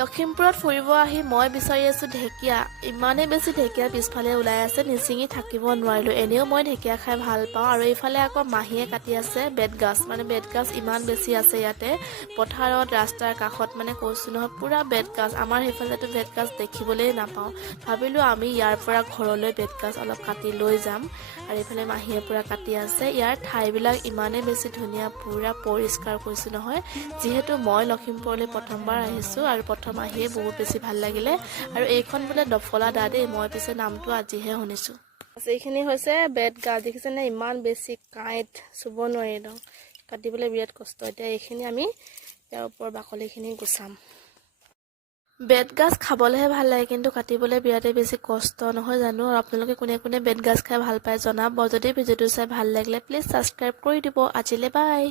লখিমপুৰত ফুৰিব আহি মই বিচাৰি আছো ঢেকীয়া। ইমানেই বেছি ঢেকীয়া পিছফালে ওলাই আছে নিচিঙি থাকিব নোৱাৰিলোঁ। এনেও মই ঢেকীয়া খাই ভাল পাওঁ আৰু এইফালে আকৌ মাহীয়ে কাটি আছে বেতগাজ। মানে বেতগাজ ইমান বেছি আছে ইয়াতে। পথাৰত ৰাস্তাৰ কাষত মানে কৈছোঁ নহয় পূৰা বেতগাজ। আমাৰ সেইফালেতো বেতগাজ দেখিবলৈ নাপাওঁ। ভাবিলোঁ আমি ইয়াৰ পৰা ঘৰলৈ বেতগাজ অলপ কাটি লৈ যাম। আৰু এইফালে মাহীয়ে পূৰা কাটি আছে। ইয়াৰ ঠাইবিলাক ইমানেই বেছি ধুনীয়া পূৰা পৰিষ্কাৰ কৈছোঁ নহয়। যিহেতু মই লখিমপুৰলৈ প্ৰথমবাৰ আহিছোঁ আৰু প্ৰথম আহিয়ে বহুত বেছি ভাল লাগিলে। আৰু এইখন বোলে দফলা দা দেই মই পিছে নামটো আজিহে শুনিছোঁ। এইখিনি হৈছে বেড গাজ দেখিছেনে? ইমান বেছি কাঁইট চুব নোৱাৰি একদম। কাটিবলৈ বিৰাট কষ্ট। এতিয়া এইখিনি আমি ইয়াৰ ওপৰৰ বাকলিখিনি গুচাম। বেতগাজ খাবলৈহে ভাল লাগে কিন্তু কাটিবলৈ বিৰাটেই বেছি কষ্ট নহয় জানো? আৰু আপোনালোকে কোনে কোনে বেতগাজ খাই ভাল পায় জনাব। যদি ভিডিঅ'টো চাই ভাল লাগিলে প্লিজ ছাবস্ক্ৰাইব কৰি দিব। আজিলৈ বাই